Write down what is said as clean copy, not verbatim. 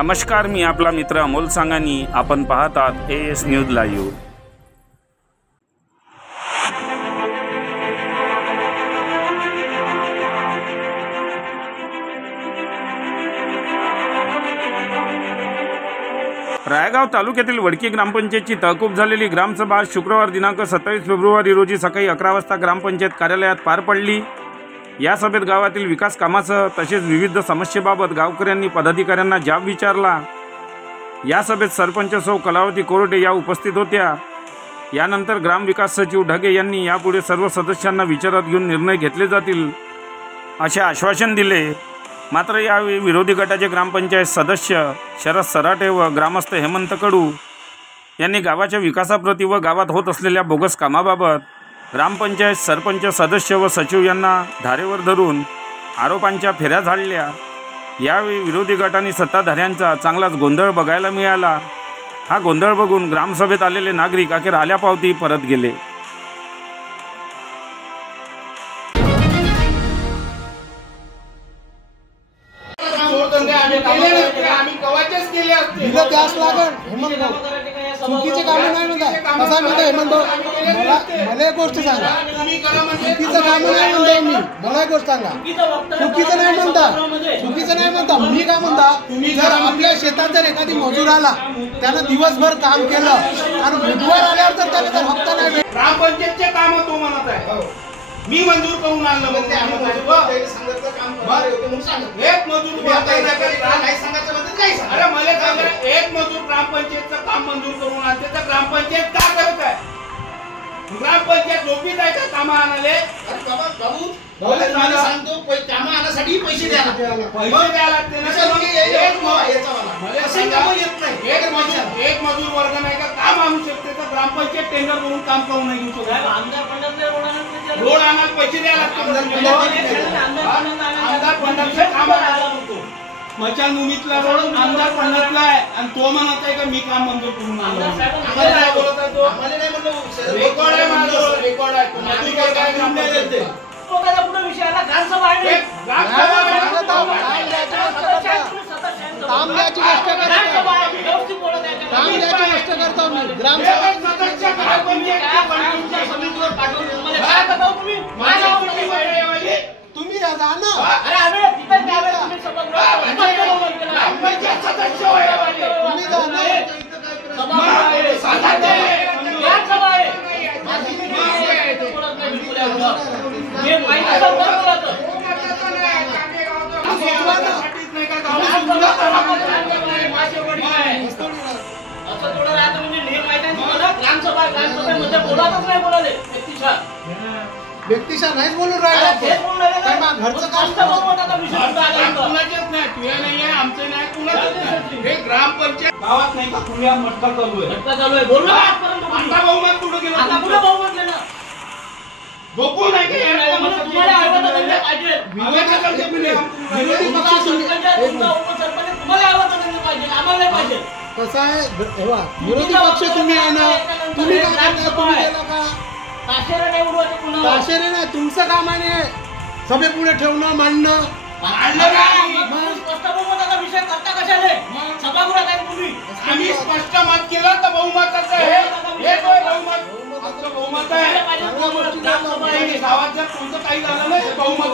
नमस्कार, मी आपला मित्र अमोल सांगानी. आपण पाहतात AS न्यूज लाईव्ह. रायगाव तालुक्यातील वडकी ग्रामपंचायतची तहकूब झालेली ग्रामसभा आज शुक्रवार दिनांक 27 फेब्रुवारी रोजी सकाळी 11 वाजता ग्रामपंचायत कार्यालयात पार पडली. या सभेत गावातील विकास कामासह तसेच विविध समस्येबाबत गावकऱ्यांनी पदाधिकाऱ्यांना जाब विचारला. या सभेत सरपंच सौ कलावती कोरडे या उपस्थित होत्या. यानंतर ग्रामविकास सचिव ढगे यांनी यापुढे सर्व सदस्यांना विचारात घेऊन निर्णय घेतले जातील असे आश्वासन दिले. मात्र यावेळी विरोधी गटाचे ग्रामपंचायत सदस्य शरद सराटे व ग्रामस्थ हेमंत कडू यांनी गावाच्या विकासाप्रती व गावात होत असलेल्या बोगस कामाबाबत ग्रामपंचायत सरपंच सदस्य व सचिव यांना धारेवर धरून आरोपांच्या फेऱ्या झाडल्या. यावेळी विरोधी गटाने सत्ताधाऱ्यांचा चांगलाच गोंधळ बघायला मिळाला. हा गोंधळ बघून ग्रामसभेत आलेले नागरिक अखेर आल्यापावती परत गेले. चुकीचे काम नाही म्हणता कसा म्हणता हेमंत मला एक गोष्ट सांगा. चुकीचं काम नाही म्हणतो मी. मला एक गोष्ट सांगा. चुकीचं नाही म्हणता मी काय म्हणता. जर आपल्या शेतात जर एखादी मजूर आला त्यानं दिवसभर काम केलं आणि बुधवार आल्यावर जर त्याला जर हप्ता नाही भेटला. ग्रामपंचायतचे काम तो म्हणत आहे मी मंजूर करून आणलं म्हणजे एक मजूर अरे मला सांगा एक मजूर ग्रामपंचायतचं काम मंजूर करून आणते तर ग्रामपंचायत का करत आहे. ग्रामपंचायत झोपीत आहे का कामा आणाले. सांगतो कामा आणण्यासाठी पैसे द्यायला लागते. एक मजूर वर्ग नाही का काम आणू शकते तर ग्रामपंचायत टेंडर करून काम करू नाही घेऊ शकत. रोड आणायला पैसे द्यायला लागतात. आमदार पंढरपूरचे काम मचान भूमीतला रोड आमदार पंढरपूरला आहे आणि तो म्हणत आहे का मी काम मंजूर करून आणलं. रेकॉर्ड आहे माझं. रेकॉर्ड आहे पुढे विषयाला ग्रामसभा आहे. तुम्ही जा ना. व्यक्तिशा नाहीच बोलून राहिला. घरचं काम आमचं नाही कुणाचंच नाही. हे ग्रामपंचायत गावात नाही का पुण्या मटका चालू आहे. बोलू आता बहुमत कुठं गेलं. आता पुढे बहुमत गेलं झोपू नाही कसं आहे. विरोधी पक्ष तुम्ही आहे ना. तुम्ही काय का ताशेरे नाही. तुमचं काम आहे सभे पुढे ठेवणं मांडणं. विषय करता कशाले सभागृहात आहे तुम्ही. आम्ही स्पष्ट मत केलं तर बहुमताचं हे बहुमत आहे. गावात जर कोणतं काही झालं नाही बहुमत